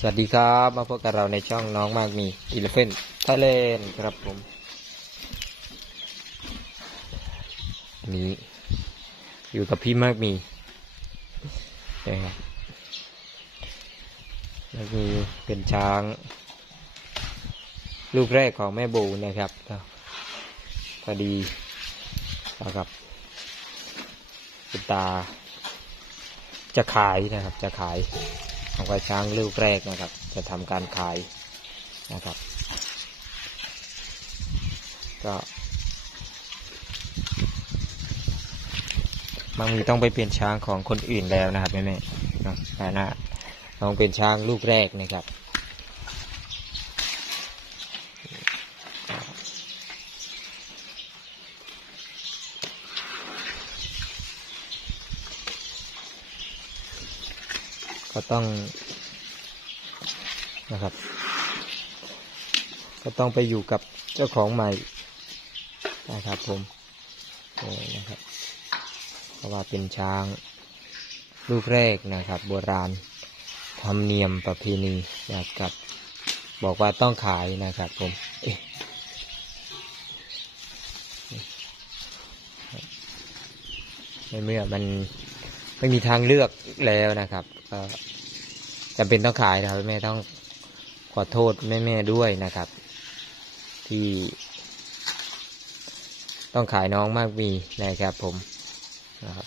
สวัสดีครับมาพบกับเราในช่องน้องมากมีอีเลฟเฟนไทยแลนด์ครับผมนี้อยู่กับพี่มากมีนะครับมากมีเป็นช้าง ลูกแรกของแม่บูนะครับพอดีนะครับคุณตาจะขายนะครับจะขาย ของควายช้างลูกแรกนะครับ จะทำการขายนะครับ ก็มังมีต้องไปเปลี่ยนช้างของคนอื่นแล้วนะครับแม่แม่นะแต่นะต้องเป็นช้างลูกแรกนะครับ ก็ต้องนะครับ ก็ต้องไปอยู่กับเจ้าของใหม่นะครับผมนี่นะครับเพราะว่าเป็นช้างลูกแรกนะครับโบราณธรรมเนียมประเพณีอยากกับ บอกว่าต้องขายนะครับผมในเมื่อมัน ไม่มีทางเลือกแล้วนะครับ ก็จำเป็นต้องขายนะครับแม่ต้องขอโทษแม่ๆด้วยนะครับ ที่ ต้องขายน้องมากมีนะครับผมนะครับ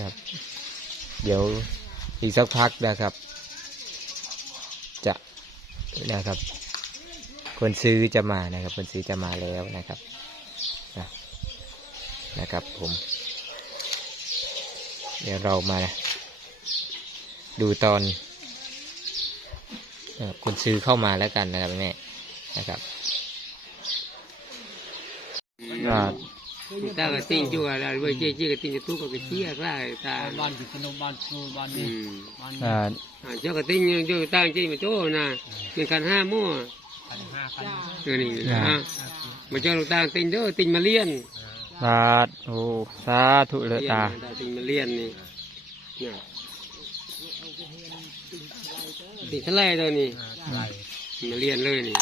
ครับ เดี๋ยวอีกสักพักนะครับ จะนะครับ คนซื้อจะมานะครับ คนซื้อจะมาแล้วนะครับ นะครับผม เดี๋ยวเรามาดูตอนเอ่อคนซื้อเข้ามาแล้วกันนะครับแม่นะครับก็ ta cái tin chú là với chơi chơi cái tin cho tú cái chia ra ta บ้านพิษณุบ้านครูบ้าน ừ นี้บ้านเอ่อ à cho cái tin cho ta chơi mà chỗ nè mình cần hai mua พันห้าพัน cái này à mà cho ta tin đó tin mà liên สาธุสาธุเลยตา ta tin mà liên này nè tin thế này rồi nè ไร mà liên lên nè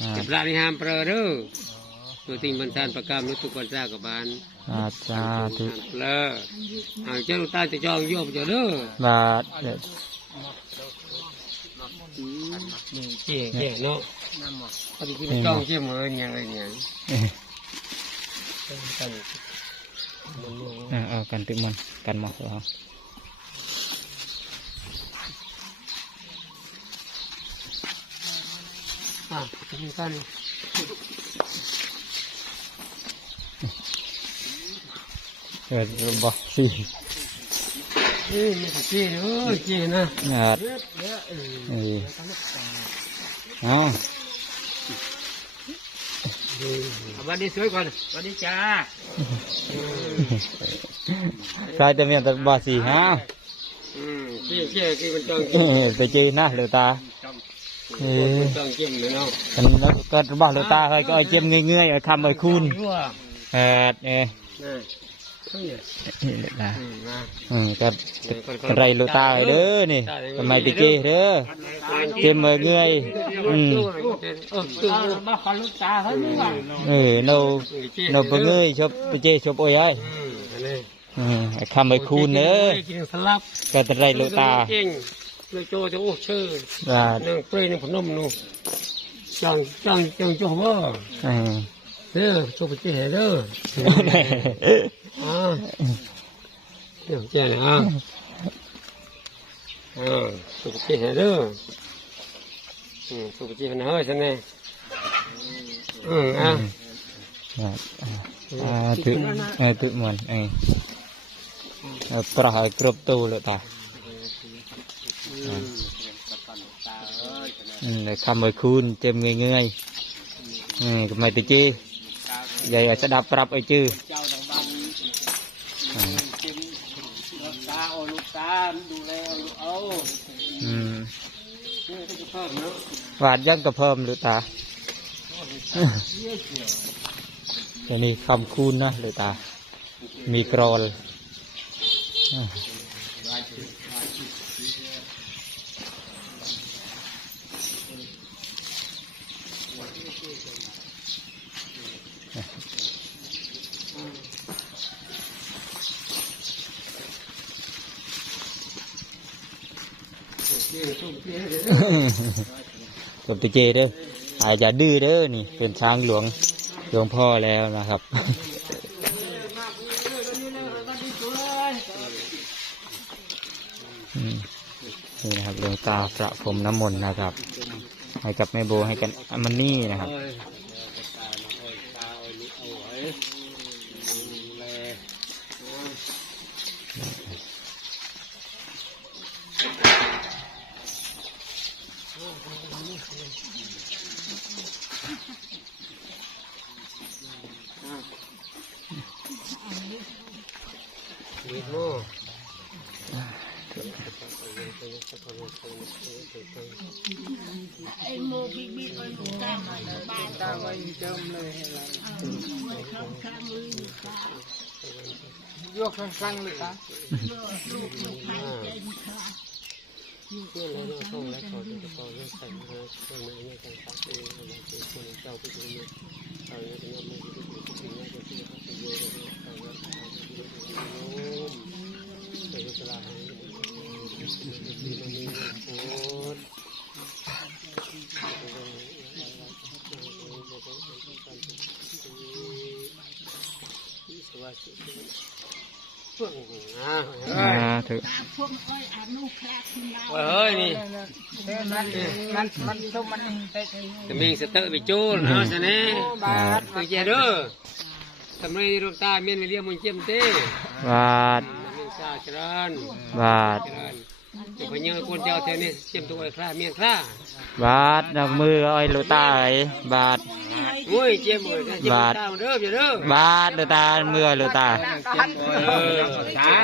อ่าจับร้านนี้ห้ามเปรอเด้อตัวติงบันทานประกามนุตุกวันซากับบานอ่าสาธุห้ามเปรออ่าเจ้าลูกตาจะจองโยบเจ้าเด้อบาทเด็ดเจ๊เจ๊เนาะปฏิทินจองเจ๊เหมือนอย่างไรเนี่ยเอ้ย อ่าเอากันติมันกันหมดแล้วอ่าปฏิทินกันเออบอกสิเฮ้ยไม่ใช่เจ๊เออเจ๊นะอ่าเออเอา วันนี้สวยก่อนวันนี้จ้าใครจะเมียนตะบาสีฮะอืมเจ๊เจ๊ที่มันจองเอ้ยไปจีนะเหลือตาเออจองเจ๊เลยเนาะอันนี้ก็บอกเหลือตาเคยก็ไอ้เจียมเงยๆไอ้คำไอ้คูณรั่วแปดเอ้ย นี่เขาเนี่ยนี่เหลือตาอืมนะอืมก็ไรเหลือตาเด้อนี่ทำไมไปจีเด้อเจียมเงยอืมเออตู้มาขอลูกตาเขาดีกว่าเออโนโนไปเงยชอบไปจีชอบโอ้ยไอ้อืมอันนี้อืมคำไอ้คูณเด้อกินสลับก็จะไรลือตาเก่งเลยโจจะโอ้เชื่อว่านั่งเปรย์ในผนมนู่จังจังจังโจว่าเออเด้อโจไปเจ๊เด้อ เดี๋ยวเจ๊นะอ่าอ่าโจไปเจ๊เด้ออืมโจไปเจ๊นะเฮ้ยฉันเนี่ยอืมอ่ะ อ่าถึงเออถึงมันเออเออปลาให้กรบตู้เลยตาอืมเลยคำไอ้คูณเต็มเงยๆอืมก็ไม่ติจีใหญ่ หวานยังกระเพิ่มหรือตาจะมีคำคูณนะหรือตา มีกรอล อ่าจบตะเจเด้ออาจจะดื้อเด้อนี่ เป็นช้างหลวงหลวงพ่อแล้วนะครับนี่นะครับหลวงตาประพรมน้ำมนต์นะครับ ให้กับแม่โบให้กันอมันนี่นะครับ มีโม่ ไอ้โมบีบีไอ้ลูกตาไอ้บ้านตาไว้จมเลยให้เราเมื่อครั้งครั้งลืมตายกครั้งเลยตาลูกลูกหายใจขาดเพื่อนเราเราต้องและขอจะต่อเรื่องใส่เรื่องเรื่องในเนี่ยการฟังเพลงอะไรเป็นคนเจ้าผู้ชมเนี่ยเอาเนี่ยเป็นว่ามันจะเป็นสิ่งที่จะที่เขาจะโยนเอาไว้เอาไว้โน้มแต่เวลาให้ดีมันมีโคตร เพื่ อนอ่าอ่าถือตาพวกอ้อยอนุคราคุณเราเฮ้ยนี่มันมันมันชมมันไปจะมีสเตอร์ไปจูนเอาซะแน่บาทไปเจอเด้อทำไรรูปตาเมียนไปเรียกมึงเจียมเต้บาทเมียนซาจรันบาท จรันจะไปยอะคนเจ้าแถวนี้เจียมตัวไอ้คล้าเมียนคล้าบาทดอกมืออ้อยลูกตาไอ้บาท โอ้ยเจียมเอ้ยเจียมตาเด้อเด้อบาทลูกตามืออ้อยหลูกตา เออตา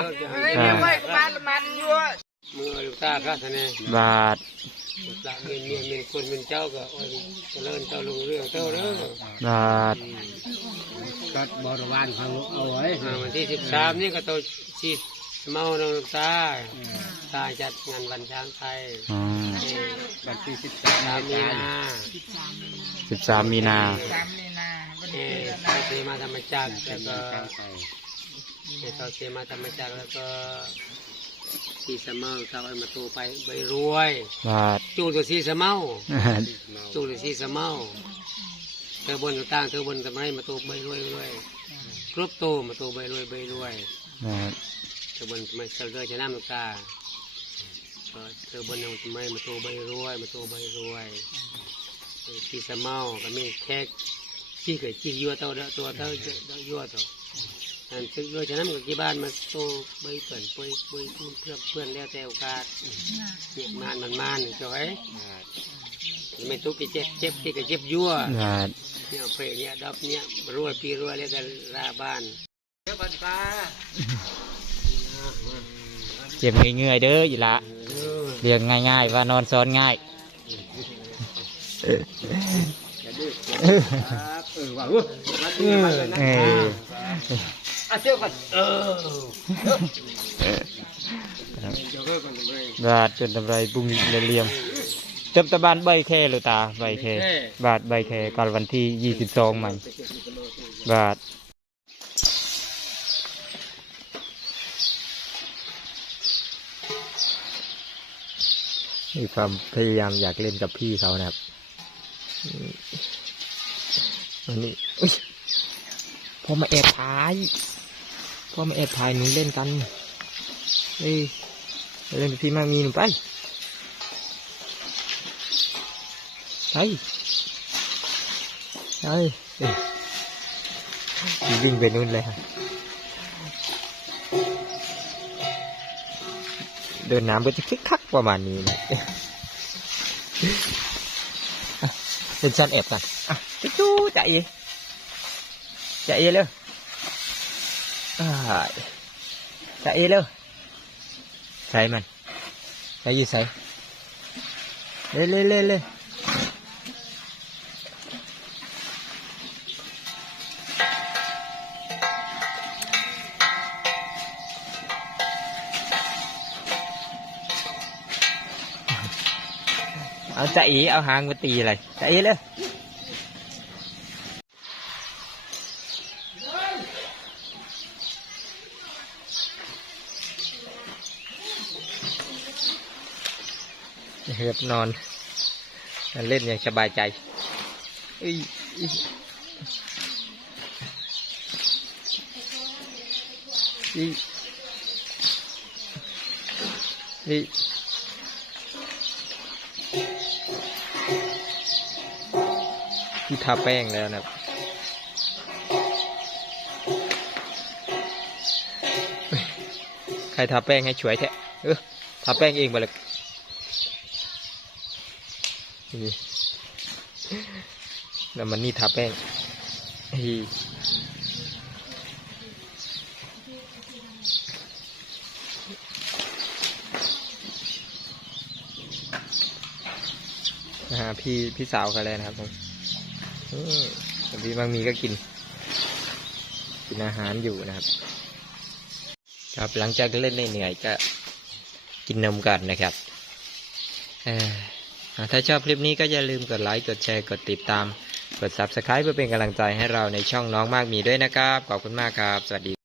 อ่าบ้านมันอยู่มือลูกตาคล้าซะแน่บาทปลาเมียนเมียนเมียนคนเป็นเจ้าก็โอ้ยเจริญเจ้าลุงเรื่องเจ้าเด้อบาทก็บริวารเขาเอาไว้ อาวันที่สิบสามนี่ก็ตัวชีด เมาน้องลูกตาตาจัดงานวันช้างไทยอืมวันที่สิบสามมีนาสิบสามมีนา สามนี่นาวันเอที่อเขาเสมาธรรมจักรแล้วก็เออเขาเสมาธรรมจักรแล้วก็สีสะเมาเขาเอามาตูไปใบรวย บาท จูตัวสีสะเมาจูตัวสีสะเมาเธอบนต่างเธอบนทำไมมาตูใบรวยรวยครบโตมาตูใบรวยใบรวย บาท เธอบนทำไมเสลอจะน้ำลูกตาก็เธอบนเอาทำไมมาตูใบรวยมาตูใบรวยเออสีสะเมาก็มีแค่ขี้เกิดขี้ยั่วเต้าเด้อตัวเต้าเด้อยั่วเต้าอันซึ่งโดยฉะนั้นกับที่บ้านมาโตใบเปิ่นปุยปุยเพื่อนเพื่อนเพื่อนแล้วแต่โอกาสเนี่ยมานมันมานนี่จ้อยไม่ทุกข์ที่เจ็บเจ็บที่ก็เจ็บยั่วบาทเนี่ยเพลเนี่ยดับเนี่ยรวยปีรวยแล้วแต่ลาบ้านเดี๋ยวบัตรปลา เจ็บเงื่อยๆเด้ออีละเรียงง่ายๆ ว่านอนซ้อนง่ายบเออว่าเออมาเลยนะอออะเที่ยวกันเออเดี๋ยวเพิ่มกันเลยบาทจนตำไรบุ้งเลียมจับตะบานใบแค่หรือตาใบแค่บาทใบแค่ก่อนวันที่ยี่สิบสองมันบาท มีความพยายามอยากเล่นกับพี่เขานะครับวันนี้พอมาแอบถ่ายพอมาแอบถ่ายหนูเล่นกันเฮ้ยเล่นกับพี่มากมีหนูไปไปไปเอ้ยพี่วิ่งไปนู่นเลยครับ เดินน้ำก็จะคึกคักประมาณนี้นะอะเป็นชั้นแอบกันอะจู้จู้จ่าเอจ่าเอเร็วอ่าจ่าเอเร็วใส่มันใส่อยู่ใส่เล่เล่เล่เล่ เอาจะอีเอาหางมาตีอะไรจะอีเลยนะครับนอน เล่นอย่างสบายใจอ้ยเอ้ยเอ้ ที่ทาแป้งแล้วนะครับใครทาแป้งให้ช่วยแท้เออทาแป้งเองไปเลยนี่แล้วมันนี่ทาแป้งฮ้ยนะฮะพี่พี่สาวเขาเลยนะครับผม อืมแต่พี่บางมีก็กิน กินอาหารอยู่นะครับ ครับหลังจากเล่นเหนื่อยก็กินนมกันนะครับเออถ้าชอบคลิปนี้ก็อย่าลืมกดไลค์กดแชร์กดติดตาม กด Subscribe เพื่อเป็นกำลังใจให้เราในช่องน้องมากมีด้วยนะครับ ขอบคุณมากครับ สวัสดี